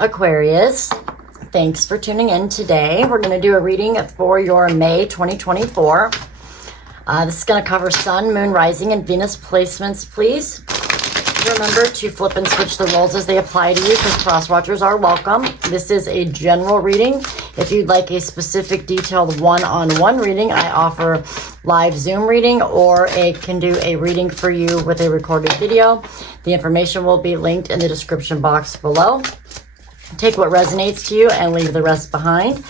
Aquarius, thanks for tuning in today. We're going to do a reading for your May 2024. This is going to cover Sun, Moon, Rising, and Venus placements, please. Remember to flip and switch the roles as they apply to you because cross-watchers are welcome. This is a general reading. If you'd like a specific detailed one-on-one reading, I offer live Zoom reading, or I can do a reading for you with a recorded video. The information will be linked in the description box below. Take what resonates to you and leave the rest behind.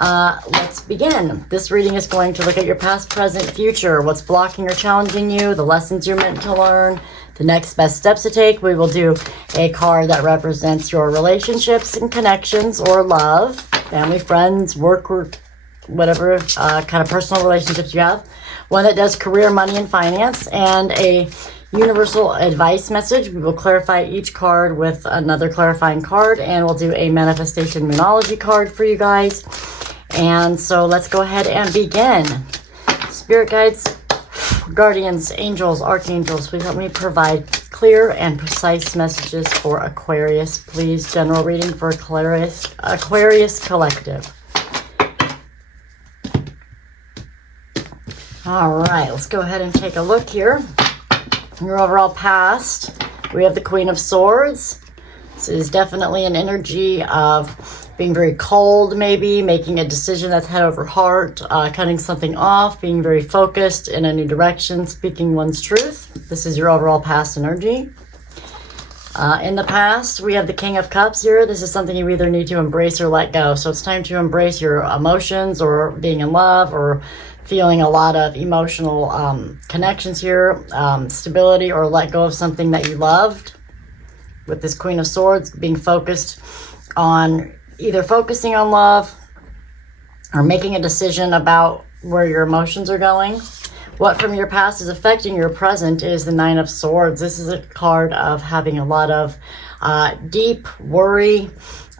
Let's begin. This reading is going to look at your past, present, future, what's blocking or challenging you, the lessons you're meant to learn, the next best steps to take. We will do a card that represents your relationships and connections or love, family, friends, work, or whatever kind of personal relationships you have. One that does career, money, and finance, and a universal advice message. We will clarify each card with another clarifying card, and we'll do a manifestation moonology card for you guys. And so let's go ahead and begin. Spirit guides, guardians, angels, archangels, please help me provide clear and precise messages for Aquarius, please. General reading for Aquarius Collective. All right, let's go ahead and take a look here. Your overall past, we have the Queen of Swords. This is definitely an energy of being very cold, maybe making a decision that's head over heart, cutting something off, being very focused in a new direction, speaking one's truth. This is your overall past energy. In the past, we have the King of Cups here. This is something you either need to embrace or let go. So it's time to embrace your emotions, or being in love, or feeling a lot of emotional connections here, stability, or let go of something that you loved. With this Queen of Swords, being focused on either focusing on love or making a decision about where your emotions are going. What from your past is affecting your present is the Nine of Swords. This is a card of having a lot of deep worry,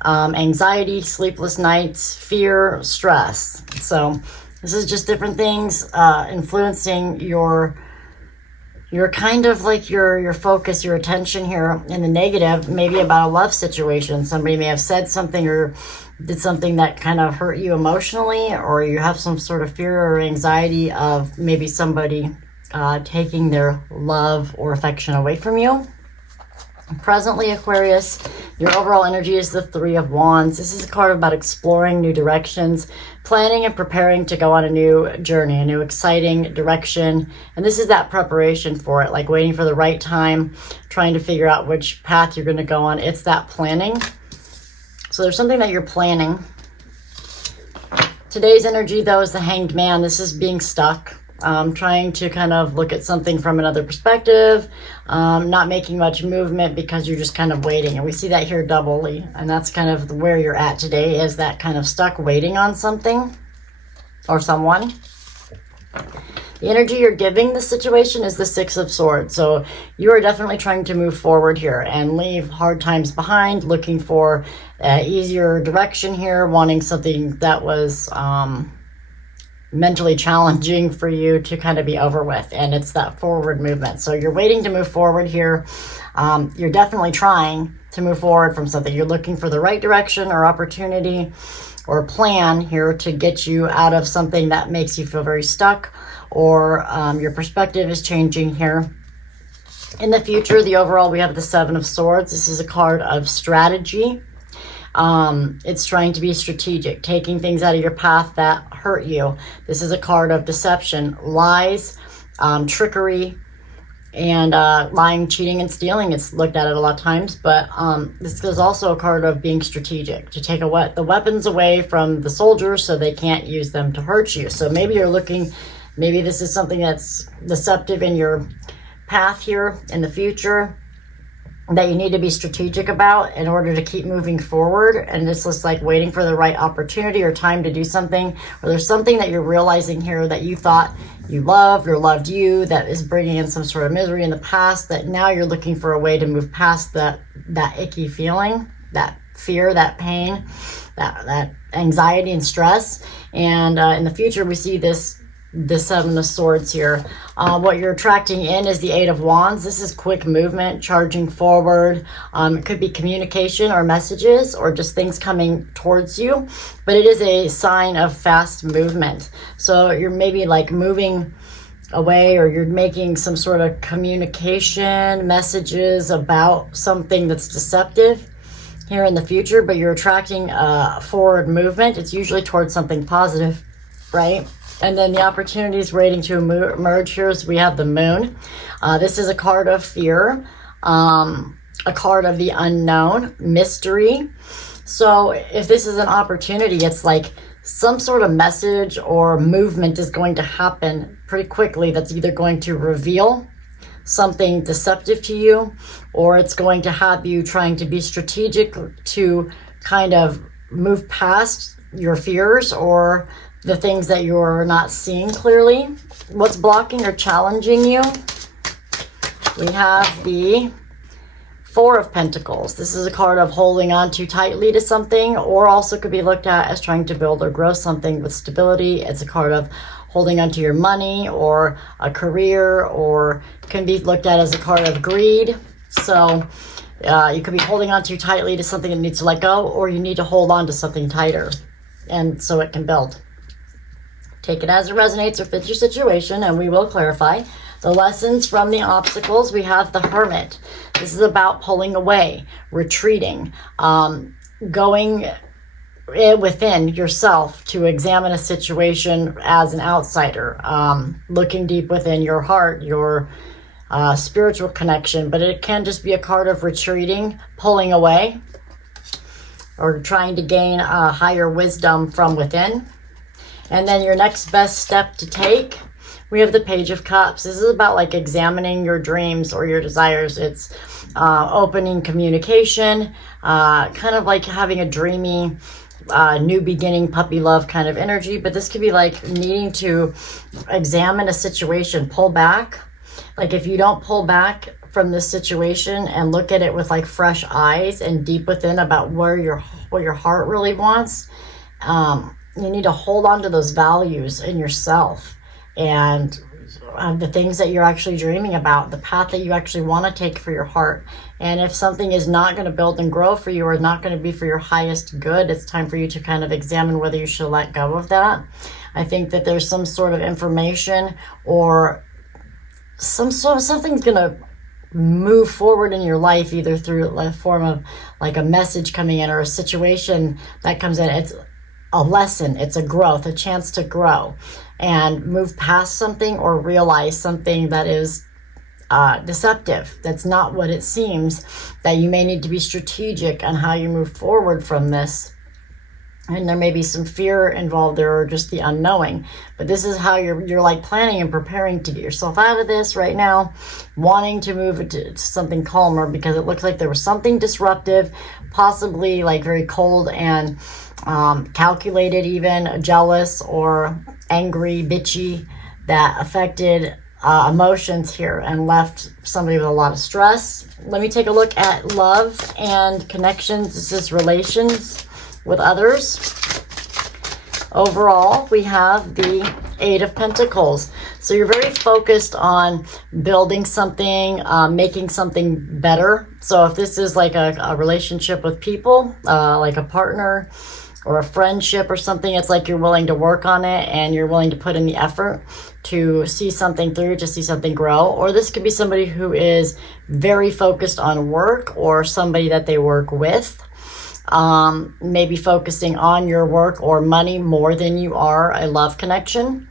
anxiety, sleepless nights, fear, stress. So this is just different things influencing your kind of like your focus, your attention here in the negative, maybe about a love situation. Somebody may have said something or did something that kind of hurt you emotionally, or you have some sort of fear or anxiety of maybe somebody taking their love or affection away from you. Presently, Aquarius, your overall energy is the Three of Wands. This is a card about exploring new directions, planning and preparing to go on a new journey, a new exciting direction. And this is that preparation for it, like waiting for the right time, trying to figure out which path you're going to go on. It's that planning. So there's something that you're planning. Today's energy, though, is the Hanged Man. This is being stuck. Trying to kind of look at something from another perspective, not making much movement because you're just kind of waiting. And we see that here doubly. And that's kind of where you're at today, is that kind of stuck waiting on something or someone. The energy you're giving the situation is the Six of Swords. So you are definitely trying to move forward here and leave hard times behind, looking for easier direction here, wanting something that was mentally challenging for you to kind of be over with, and it's that forward movement. So you're waiting to move forward here. You're definitely trying to move forward from something. You're looking for the right direction or opportunity or plan here to get you out of something that makes you feel very stuck, or your perspective is changing here. In the future, the overall, we have the Seven of Swords. This is a card of strategy. It's trying to be strategic, taking things out of your path that hurt you. This is a card of deception, lies, trickery, and lying, cheating, and stealing. It's looked at it a lot of times, but this is also a card of being strategic, to take the weapons away from the soldiers so they can't use them to hurt you. So maybe you're looking, maybe this is something that's deceptive in your path here in the future that you need to be strategic about in order to keep moving forward. And it's just like waiting for the right opportunity or time to do something, or there's something that you're realizing here that you thought you loved or loved you, that is bringing in some sort of misery in the past, that now you're looking for a way to move past that icky feeling, that fear, that pain, that anxiety and stress. And in the future, we see this the Seven of Swords here. What you're attracting in is the Eight of Wands. This is quick movement, charging forward. It could be communication or messages or just things coming towards you, but it is a sign of fast movement. So you're maybe like moving away, or you're making some sort of communication messages about something that's deceptive here in the future, but you're attracting forward movement. It's usually towards something positive, right? And then the opportunities waiting to emerge here is we have the Moon. This is a card of fear, a card of the unknown, mystery. So if this is an opportunity, it's like some sort of message or movement is going to happen pretty quickly that's either going to reveal something deceptive to you, or it's going to have you trying to be strategic to kind of move past your fears or the things that you're not seeing clearly. What's blocking or challenging you? We have the Four of Pentacles. This is a card of holding on too tightly to something, or also could be looked at as trying to build or grow something with stability. It's a card of holding onto your money or a career, or can be looked at as a card of greed. So you could be holding on too tightly to something that needs to let go, or you need to hold on to something tighter, and so it can build. Take it as it resonates or fits your situation, and we will clarify. The lessons from the obstacles, we have the Hermit. This is about pulling away, retreating, going within yourself to examine a situation as an outsider, looking deep within your heart, your spiritual connection. But it can just be a card of retreating, pulling away, or trying to gain a higher wisdom from within. And then your next best step to take, we have the Page of Cups. This is about like examining your dreams or your desires. It's opening communication, kind of like having a dreamy, new beginning, puppy love kind of energy. But this could be like needing to examine a situation, pull back. Like if you don't pull back from this situation and look at it with like fresh eyes and deep within about what your heart really wants, you need to hold on to those values in yourself and the things that you're actually dreaming about, the path that you actually want to take for your heart. And if something is not going to build and grow for you, or not going to be for your highest good, it's time for you to kind of examine whether you should let go of that. I think that there's some sort of information or something's going to move forward in your life, either through a form of like a message coming in or a situation that comes in. It's a lesson, it's a growth, a chance to grow and move past something or realize something that is deceptive, that's not what it seems, that you may need to be strategic on how you move forward from this. And there may be some fear involved there, or just the unknowing. But this is how you're like planning and preparing to get yourself out of this right now, wanting to move it to something calmer, because it looks like there was something disruptive, possibly like very cold and calculated, even jealous or angry, bitchy, that affected emotions here and left somebody with a lot of stress. Let me take a look at love and connections. This is relations with others. Overall, we have the Eight of Pentacles. So you're very focused on building something, making something better. So if this is like a relationship with people, like a partner or a friendship or something, it's like you're willing to work on it and you're willing to put in the effort to see something through, to see something grow. Or this could be somebody who is very focused on work, or somebody that they work with. Maybe focusing on your work or money more than you are a love connection,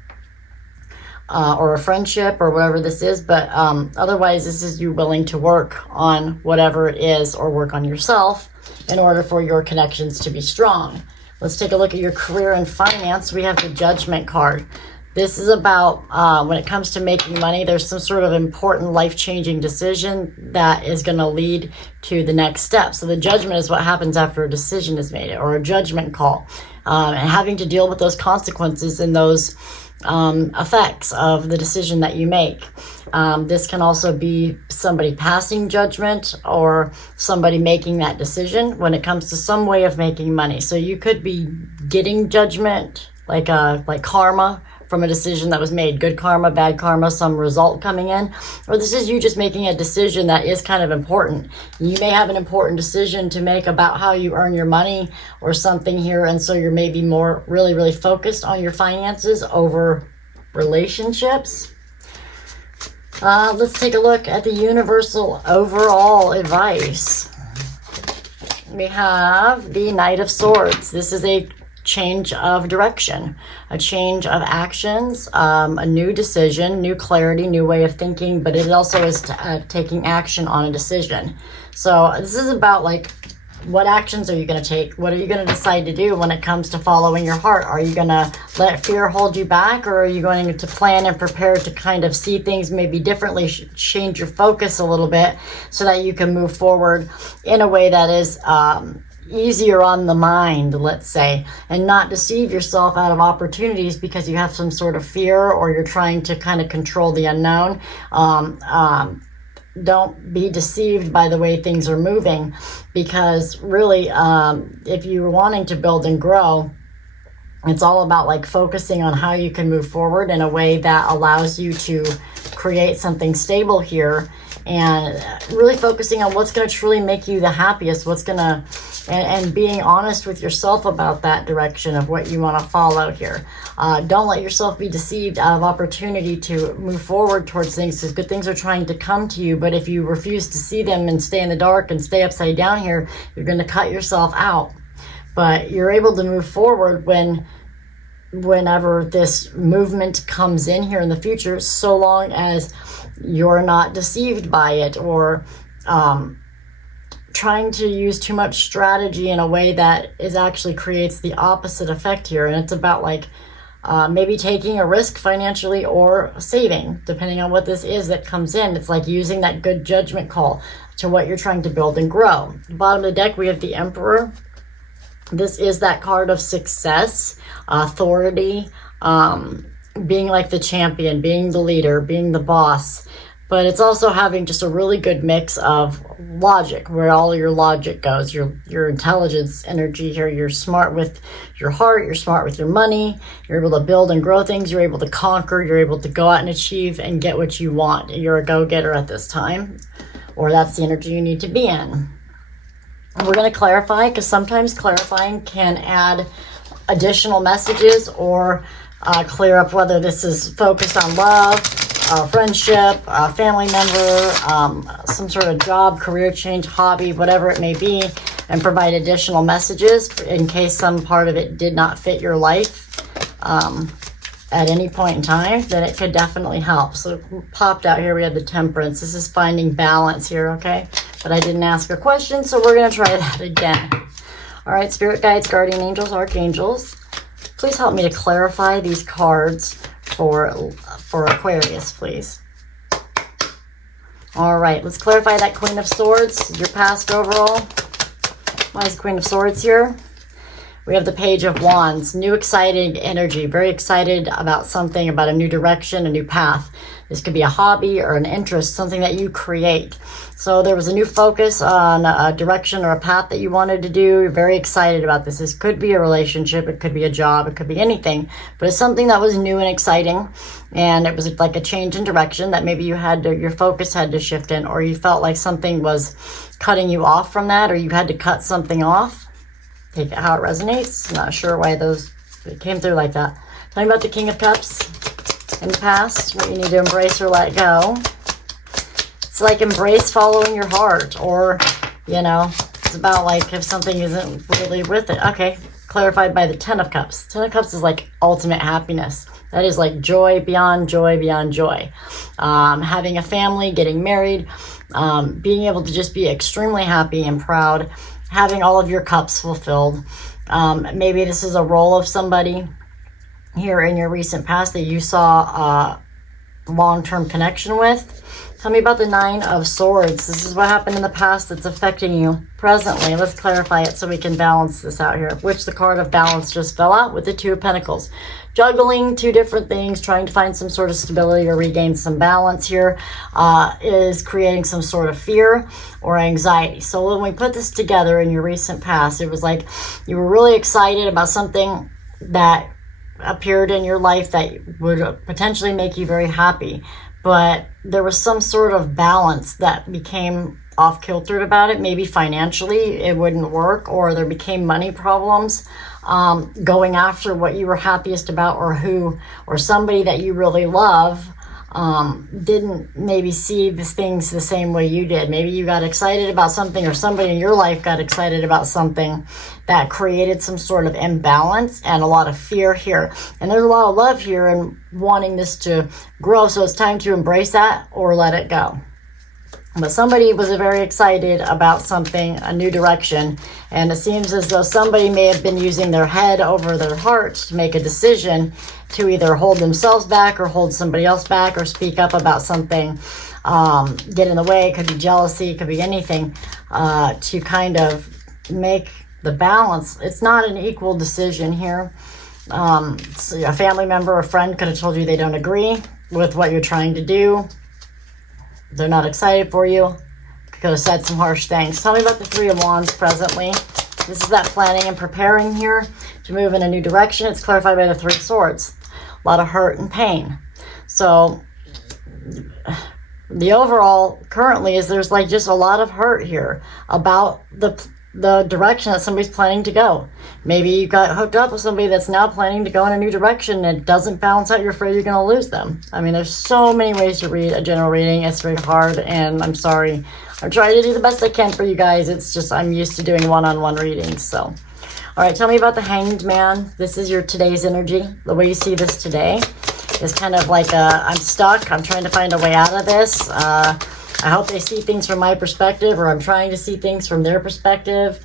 or a friendship, or whatever this is. But otherwise, this is you willing to work on whatever it is, or work on yourself in order for your connections to be strong. Let's take a look at your career and finance. We have the Judgment card. This is about when it comes to making money, there's some sort of important life-changing decision that is going to lead to the next step. So the judgment is what happens after a decision is made, or a judgment call, and having to deal with those consequences and those effects of the decision that you make. This can also be somebody passing judgment, or somebody making that decision when it comes to some way of making money. So you could be getting judgment, like karma from a decision that was made. Good karma, bad karma, some result coming in. Or this is you just making a decision that is kind of important. You may have an important decision to make about how you earn your money or something here. And so you're maybe more really focused on your finances over relationships. Let's take a look at the universal overall advice. We have the Knight of Swords. This is a change of direction, a change of actions, a new decision, new clarity, new way of thinking, but it also is taking action on a decision. So this is about like, what actions are you going to take? What are you going to decide to do when it comes to following your heart? Are you going to let fear hold you back, or are you going to plan and prepare to kind of see things maybe differently, change your focus a little bit so that you can move forward in a way that is easier on the mind, let's say, and not deceive yourself out of opportunities because you have some sort of fear or you're trying to kind of control the unknown. Don't be deceived by the way things are moving, because really, if you're wanting to build and grow, it's all about like focusing on how you can move forward in a way that allows you to create something stable here, and really focusing on what's going to truly make you the happiest, what's going to, and being honest with yourself about that direction of what you want to follow here. Don't let yourself be deceived out of opportunity to move forward towards things, because good things are trying to come to you. But if you refuse to see them and stay in the dark and stay upside down here, you're going to cut yourself out. But you're able to move forward whenever this movement comes in here in the future, so long as you're not deceived by it or trying to use too much strategy in a way that is actually creates the opposite effect here. And it's about like maybe taking a risk financially or saving, depending on what this is that comes in. It's like using that good judgment call to what you're trying to build and grow. At the bottom of the deck, we have the Emperor. This is that card of success, authority, being like the champion, being the leader, being the boss. But it's also having just a really good mix of logic, where all your logic goes, your intelligence energy here. You're smart with your heart, you're smart with your money, you're able to build and grow things, you're able to conquer, you're able to go out and achieve and get what you want. You're a go-getter at this time, or that's the energy you need to be in. And we're going to clarify, because sometimes clarifying can add additional messages or clear up whether this is focused on love, friendship, a family member, some sort of job, career change, hobby, whatever it may be, and provide additional messages in case some part of it did not fit your life at any point in time. Then it could definitely help. So popped out here, we have the Temperance. This is finding balance here, okay? But I didn't ask a question, so we're going to try that again. All right, Spirit Guides, Guardian Angels, Archangels, please help me to clarify these cards for Aquarius, please. All right, let's clarify that Queen of Swords, your past overall. Why is Queen of Swords here? We have the Page of Wands, new exciting energy, very excited about something, about a new direction, a new path. This could be a hobby or an interest, something that you create. So there was a new focus on a direction or a path that you wanted to do. You're very excited about this. This could be a relationship, it could be a job, it could be anything, but it's something that was new and exciting. And it was like a change in direction that maybe you had to, your focus had to shift in, or you felt like something was cutting you off from that, or you had to cut something off. Take it how it resonates. Not sure why it came through like that. Tell me about the King of Cups in the past, what you need to embrace or let go. It's like embrace following your heart, or, you know, it's about like if something isn't really with it. Okay, clarified by the Ten of Cups. Ten of Cups is like ultimate happiness. That is like joy beyond joy beyond joy. Having a family, getting married, being able to just be extremely happy and proud, having all of your cups fulfilled. Maybe this is a role of somebody here in your recent past that you saw a long-term connection with. Tell me about the Nine of Swords. This is what happened in the past that's affecting you presently. Let's clarify it so we can balance this out here. Which the card of balance just fell out with the Two of Pentacles. Juggling two different things, trying to find some sort of stability or regain some balance here, is creating some sort of fear or anxiety. So when we put this together in your recent past, it was like you were really excited about something that appeared in your life that would potentially make you very happy, but there was some sort of balance that became off-kiltered about it. Maybe financially it wouldn't work, or there became money problems, going after what you were happiest about, or somebody that you really love didn't maybe see the things the same way you did. Maybe you got excited about something, or somebody in your life got excited about something that created some sort of imbalance and a lot of fear here. And there's a lot of love here and wanting this to grow. So it's time to embrace that or let it go. But somebody was very excited about something, a new direction, and it seems as though somebody may have been using their head over their heart to make a decision to either hold themselves back or hold somebody else back or speak up about something, get in the way. It could be jealousy, it could be anything, to kind of make the balance. It's not an equal decision here. So a family member or friend could have told you they don't agree with what you're trying to do. They're not excited for you. Could have said some harsh things. Tell me about the Three of Wands presently. This is that planning and preparing here to move in a new direction. It's clarified by the Three of Swords. A lot of hurt and pain. So the overall currently is there's like just a lot of hurt here about the direction that somebody's planning to go. Maybe you got hooked up with somebody that's now planning to go in a new direction and it doesn't balance out. You're afraid you're going to lose them. I mean, there's so many ways to read a general reading. It's very hard, and I'm sorry. I'm trying to do the best I can for you guys. It's just I'm used to doing one-on-one readings. So, all right, tell me about the Hanged Man. This is your today's energy. The way you see this today is kind of like I'm stuck. I'm trying to find a way out of this. I hope they see things from my perspective, or I'm trying to see things from their perspective.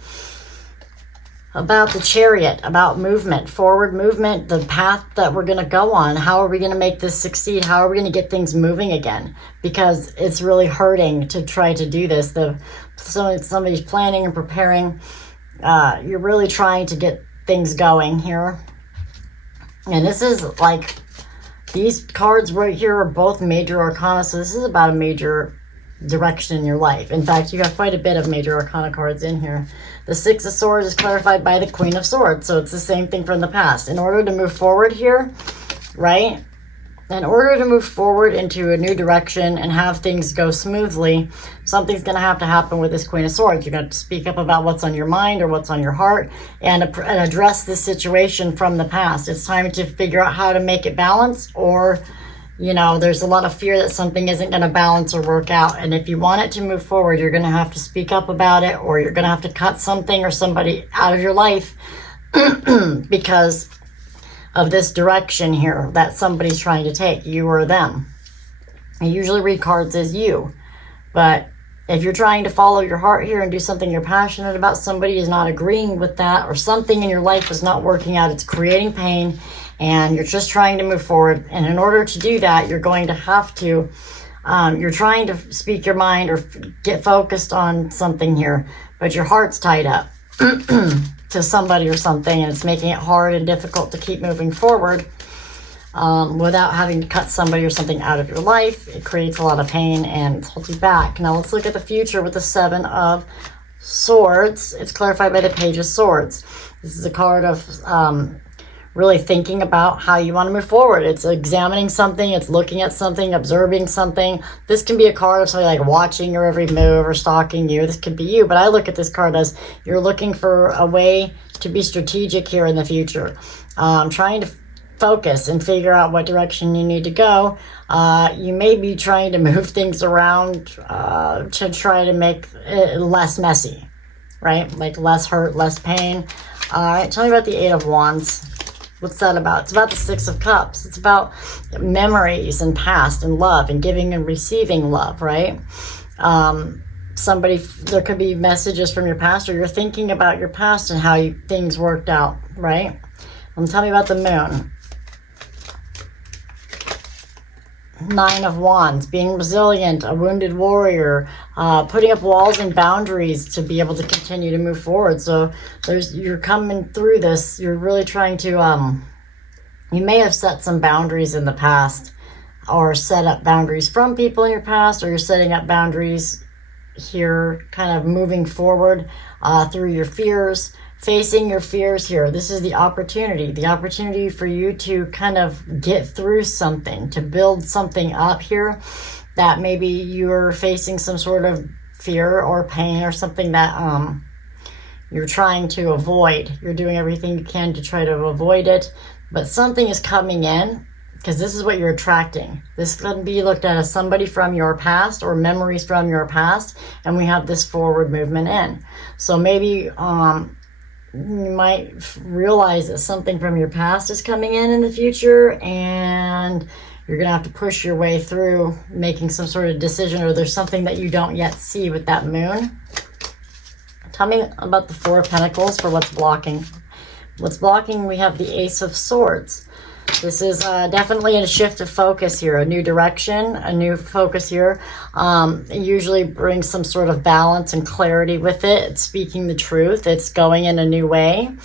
About the Chariot, about movement, forward movement, the path that we're going to go on. How are we going to make this succeed? How are we going to get things moving again? Because it's really hurting to try to do this. Somebody's planning and preparing. You're really trying to get things going here. And this is like, these cards right here are both major arcana. So this is about a major direction in your life. In fact, you got quite a bit of major arcana cards in here. The Six of Swords is clarified by the Queen of Swords, so it's the same thing from the past. In order to move forward here, right? In order to move forward into a new direction and have things go smoothly, something's going to have to happen with this Queen of Swords. You're going to speak up about what's on your mind or what's on your heart and address this situation from the past. It's time to figure out how to make it balance, or you know, there's a lot of fear that something isn't going to balance or work out. And if you want it to move forward, you're going to have to speak up about it, or you're going to have to cut something or somebody out of your life because of this direction here that somebody's trying to take, you or them. I usually read cards as you, but if you're trying to follow your heart here and do something you're passionate about, somebody is not agreeing with that, or something in your life is not working out, it's creating pain, and you're just trying to move forward. And in order to do that, you're going to have to, you're trying to speak your mind or get focused on something here, but your heart's tied up to somebody or something, and it's making it hard and difficult to keep moving forward without having to cut somebody or something out of your life. It creates a lot of pain and holds you back. Now let's look at the future with the Seven of Swords. It's clarified by the Page of Swords. This is a card of really thinking about how you want to move forward. It's examining something, it's looking at something, observing something. This can be a card of somebody like watching your every move or stalking you. This could be you, but I look at this card as you're looking for a way to be strategic here in the future. Trying to focus and figure out what direction you need to go. You may be trying to move things around to try to make it less messy, right? Like less hurt, less pain. All right, tell me about the Eight of Wands. What's that about? It's about the Six of Cups. It's about memories and past and love and giving and receiving love, right? There could be messages from your past, or you're thinking about your past and how things worked out, right? And tell me about the Moon. Nine of Wands, being resilient, a wounded warrior, putting up walls and boundaries to be able to continue to move forward. So you're coming through this. You're really trying to, you may have set some boundaries in the past, or set up boundaries from people in your past, or you're setting up boundaries here, kind of moving forward through your fears, facing your fears here. This is the opportunity for you to kind of get through something, to build something up here that maybe you're facing some sort of fear or pain or something that you're trying to avoid. You're doing everything you can to try to avoid it, but something is coming in, because this is what you're attracting. This can be looked at as somebody from your past or memories from your past, and we have this forward movement in. So maybe you might realize that something from your past is coming in the future, and you're going to have to push your way through making some sort of decision, or there's something that you don't yet see with that moon. Tell me about the Four of Pentacles for what's blocking. What's blocking, we have the Ace of Swords. This is definitely a shift of focus here, a new direction, a new focus here. It usually brings some sort of balance and clarity with it. It's speaking the truth. It's going in a new way.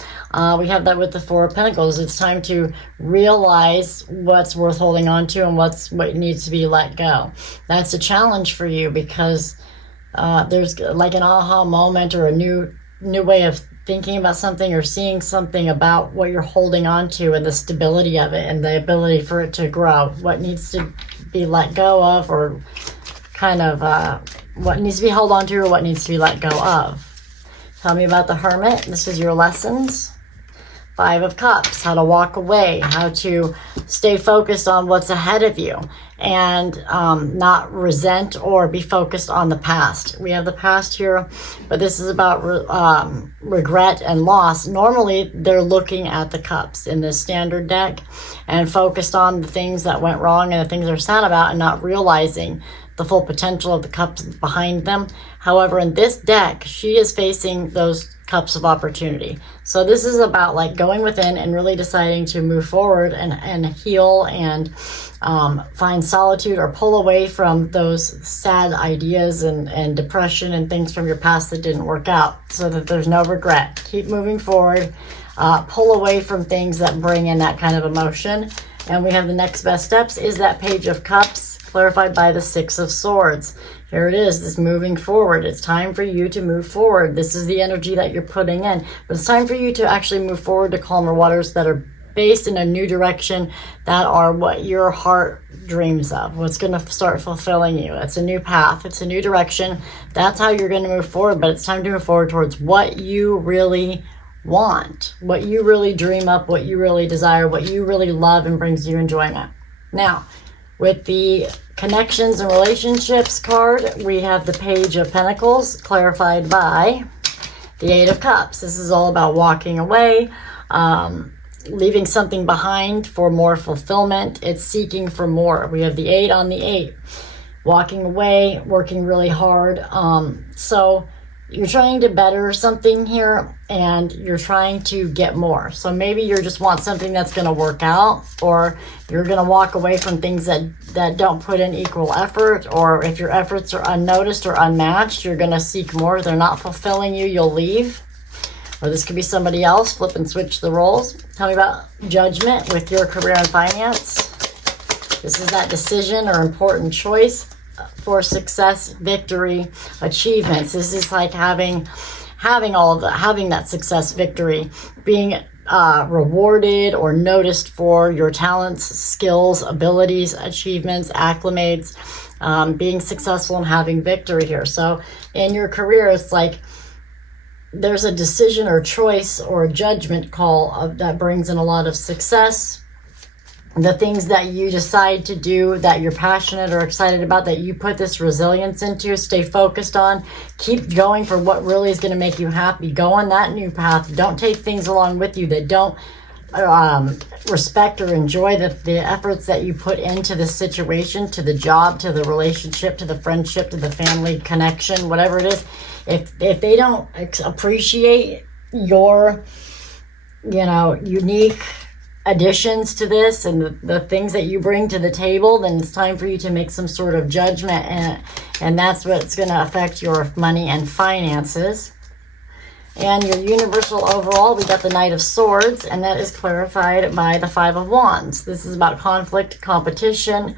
We have that with the Four of Pentacles. It's time to realize what's worth holding on to and what needs to be let go. That's a challenge for you, because there's like an aha moment or a new way of thinking about something or seeing something about what you're holding on to and the stability of it and the ability for it to grow. What needs to be let go of, or kind of what needs to be held on to, or what needs to be let go of. Tell me about the Hermit. This is your lessons. Five of Cups, how to walk away, how to stay focused on what's ahead of you, and not resent or be focused on the past. We have the past here, but this is about regret and loss. Normally, they're looking at the cups in this standard deck and focused on the things that went wrong and the things they're sad about, and not realizing the full potential of the cups behind them. However, in this deck, she is facing those cups of opportunity. So this is about like going within and really deciding to move forward and heal and find solitude, or pull away from those sad ideas and depression and things from your past that didn't work out, so that there's no regret. Keep moving forward. Pull away from things that bring in that kind of emotion. And we have the next best steps is that Page of Cups, clarified by the Six of Swords. Here it is, this moving forward. It's time for you to move forward. This is the energy that you're putting in. But it's time for you to actually move forward to calmer waters that are based in a new direction, that are what your heart dreams of, what's going to start fulfilling you. It's a new path. It's a new direction. That's how you're going to move forward. But it's time to move forward towards what you really want, what you really dream up, what you really desire, what you really love and brings you enjoyment. Now, with the Connections and Relationships card, we have the Page of Pentacles, clarified by the Eight of Cups. This is all about walking away, leaving something behind for more fulfillment. It's seeking for more. We have the 8 on the 8. Walking away, working really hard. So you're trying to better something here, and you're trying to get more. So maybe you just want something that's going to work out, or you're going to walk away from things that don't put in equal effort, or if your efforts are unnoticed or unmatched, you're going to seek more. They're not fulfilling you, you'll leave. Or this could be somebody else. Flip and switch the roles. Tell me about Judgment with your career and finance. This is that decision or important choice for success, victory, achievements. This is like having that success, victory, being rewarded or noticed for your talents, skills, abilities, achievements, acclimates, being successful and having victory here. So in your career, it's like there's a decision or choice or a judgment call that brings in a lot of success. The things that you decide to do, that you're passionate or excited about, that you put this resilience into, stay focused on, keep going for what really is going to make you happy. Go on that new path. Don't take things along with you that don't respect or enjoy the efforts that you put into the situation, to the job, to the relationship, to the friendship, to the family connection, whatever it is. If they don't appreciate your, unique additions to this and the things that you bring to the table, then it's time for you to make some sort of judgment, and that's what's going to affect your money and finances. And your universal overall, we got the Knight of Swords, and that is clarified by the Five of Wands. This is about conflict, competition,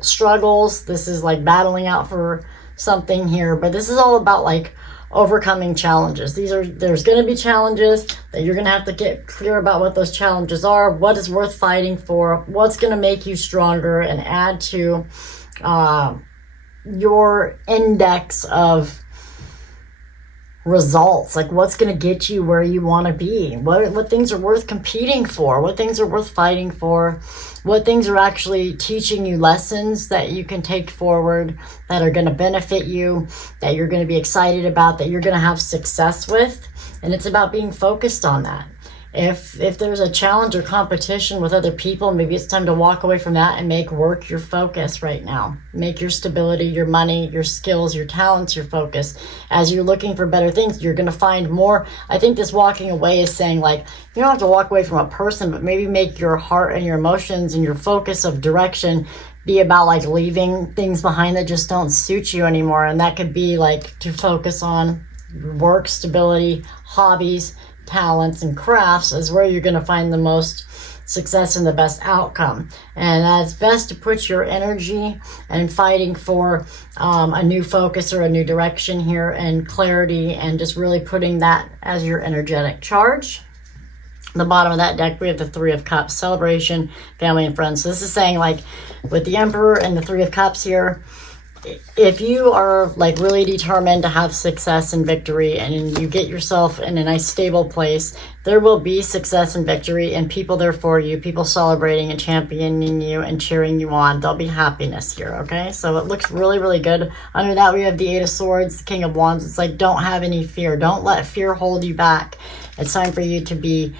struggles. This is like battling out for something here, but this is all about like overcoming challenges. There's going to be challenges that you're going to have to get clear about what those challenges are, what is worth fighting for, what's going to make you stronger and add to your index of results. Like, what's going to get you where you want to be, what things are worth competing for, what things are worth fighting for, what things are actually teaching you lessons that you can take forward, that are going to benefit you, that you're going to be excited about, that you're going to have success with. And it's about being focused on that. If there's a challenge or competition with other people, maybe it's time to walk away from that and make work your focus right now. Make your stability, your money, your skills, your talents your focus. As you're looking for better things, you're going to find more. I think this walking away is saying, like, you don't have to walk away from a person, but maybe make your heart and your emotions and your focus of direction be about, like, leaving things behind that just don't suit you anymore. And that could be like to focus on work, stability, hobbies, talents, and crafts is where you're going to find the most success and the best outcome. And it's best to put your energy and fighting for a new focus or a new direction here, and clarity, and just really putting that as your energetic charge. The bottom of that deck, we have the Three of Cups, celebration, family, and friends. So this is saying, like, with the Emperor and the Three of Cups here, if you are, like, really determined to have success and victory, and you get yourself in a nice stable place, there will be success and victory and people there for you, people celebrating and championing you and cheering you on. There'll be happiness here, okay? So it looks really, really good. Under that, we have the Eight of Swords, the King of Wands. It's like, don't have any fear. Don't let fear hold you back. It's time for you to be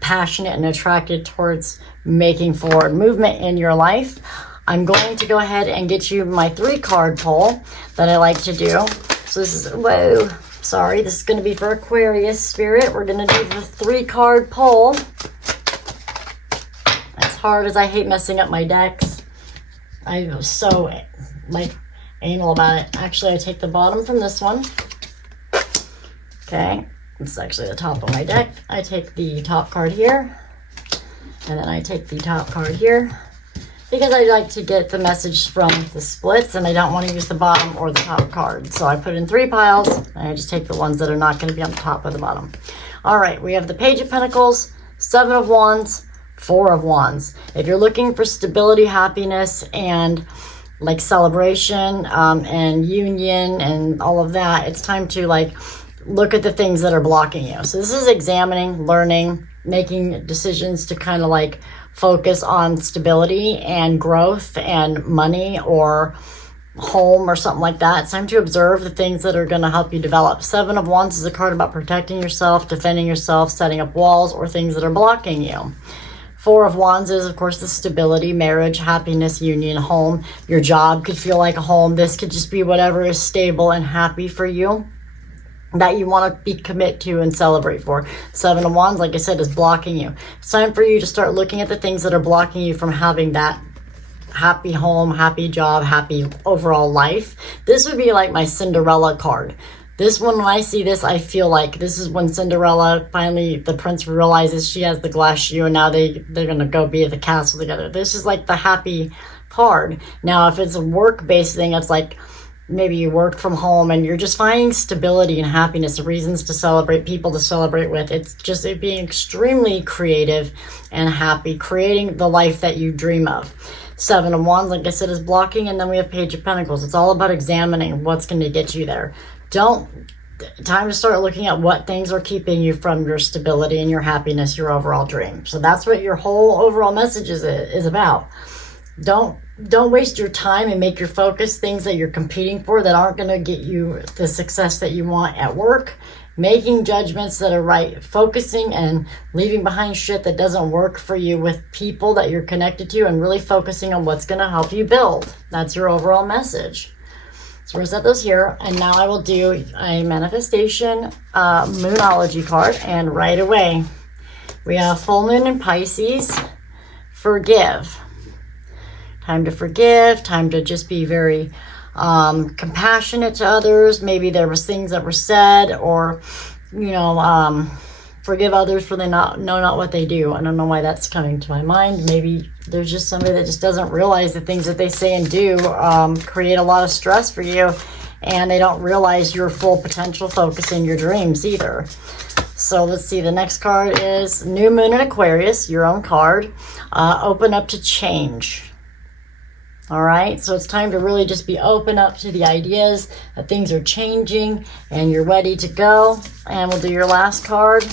passionate and attracted towards making forward movement in your life. I'm going to go ahead and get you my 3-card pull that I like to do. So this is, whoa, sorry, this is going to be for Aquarius spirit. We're going to do the 3-card pull. As hard as I hate messing up my decks, I'm so, like, anal about it. Actually, I take the bottom from this one. Okay, this is actually the top of my deck. I take the top card here, and then I take the top card here, because I like to get the message from the splits, and I don't want to use the bottom or the top card. So I put in 3 piles, and I just take the ones that are not going to be on the top or the bottom. All right, we have the Page of Pentacles, 7 of Wands, 4 of Wands. If you're looking for stability, happiness, and, like, celebration and union and all of that, it's time to, like, look at the things that are blocking you. So this is examining, learning, making decisions to kind of, like, focus on stability and growth and money or home or something like that. It's time to observe the things that are going to help you develop. 7 of Wands is a card about protecting yourself, defending yourself, setting up walls or things that are blocking you. 4 of Wands is, of course, the stability, marriage, happiness, union, home. Your job could feel like a home. This could just be whatever is stable and happy for you, that you want to be commit to and celebrate for. 7 of Wands, like I said, is blocking you. It's time for you to start looking at the things that are blocking you from having that happy home, happy job, happy overall life. This would be like my Cinderella card. This one, when I see this, I feel like this is when Cinderella, finally the prince realizes she has the glass shoe, and now they're going to go be at the castle together. This is like the happy card. Now, if it's a work-based thing, it's like, maybe you work from home and you're just finding stability and happiness, reasons to celebrate, people to celebrate with. It's just it being extremely creative and happy, creating the life that you dream of. 7 of Wands, like I said, is blocking. And then we have Page of Pentacles. It's all about examining what's going to get you there. Time to start looking at what things are keeping you from your stability and your happiness, your overall dream. So that's what your whole overall message is about. Don't waste your time and make your focus things that you're competing for that aren't going to get you the success that you want at work. Making judgments that are right, focusing and leaving behind shit that doesn't work for you with people that you're connected to, and really focusing on what's going to help you build. That's your overall message. So we're going to set those here, and now I will do a manifestation moonology card. And right away we have full moon in Pisces. Forgive. Time to forgive, time to just be very compassionate to others. Maybe there was things that were said, or, you know, forgive others for they know not what they do. I don't know why that's coming to my mind. Maybe there's just somebody that just doesn't realize the things that they say and do create a lot of stress for you, and they don't realize your full potential focus in your dreams either. So let's see, the next card is New Moon in Aquarius, your own card. Open up to change. All right, so it's time to really just be open up to the ideas that things are changing and you're ready to go. And we'll do your last card.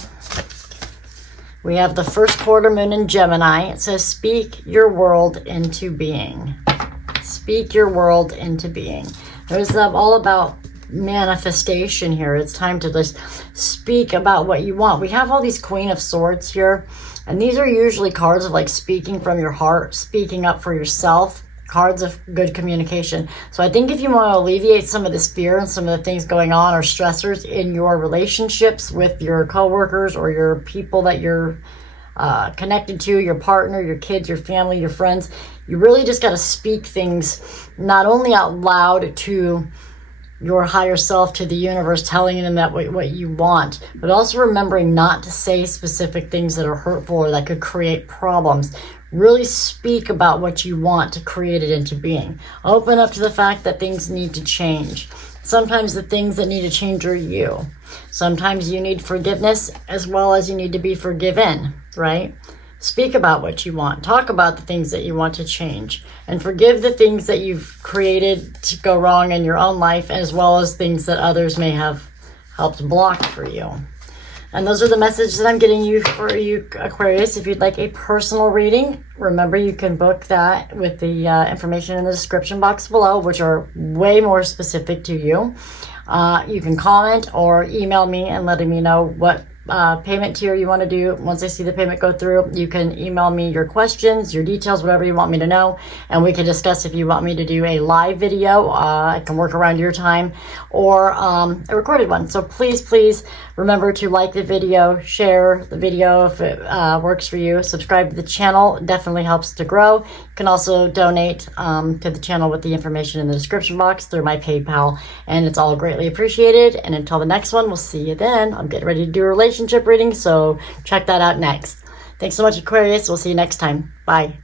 We have the first quarter moon in Gemini. It says, speak your world into being. Speak your world into being. There's all about manifestation here. It's time to just speak about what you want. We have all these Queen of Swords here, and these are usually cards of like speaking from your heart, speaking up for yourself, cards of good communication. So I think if you want to alleviate some of this fear and some of the things going on or stressors in your relationships with your coworkers or your people that you're connected to, your partner, your kids, your family, your friends, you really just got to speak things not only out loud to your higher self, to the universe, telling them that what you want, but also remembering not to say specific things that are hurtful or that could create problems. Really speak about what you want to create it into being. Open up to the fact that things need to change. Sometimes the things that need to change are you. Sometimes you need forgiveness as well as you need to be forgiven, right? Speak about what you want. Talk about the things that you want to change. And forgive the things that you've created to go wrong in your own life, as well as things that others may have helped block for you. And those are the messages that I'm getting you for you, Aquarius. If you'd like a personal reading, remember you can book that with the information in the description box below, which are way more specific to you. You can comment or email me and letting me know what payment tier you want to do. Once I see the payment go through, you can email me your questions, your details, whatever you want me to know, and we can discuss if you want me to do a live video. I can work around your time, or a recorded one. So please remember to like the video, share the video if it works for you, subscribe to the channel. It definitely helps to grow. You can also donate to the channel with the information in the description box through my PayPal, and it's all greatly appreciated. And until the next one, we'll see you then. I'm getting ready to do a relationship reading, so check that out next. Thanks so much, Aquarius. We'll see you next time. Bye.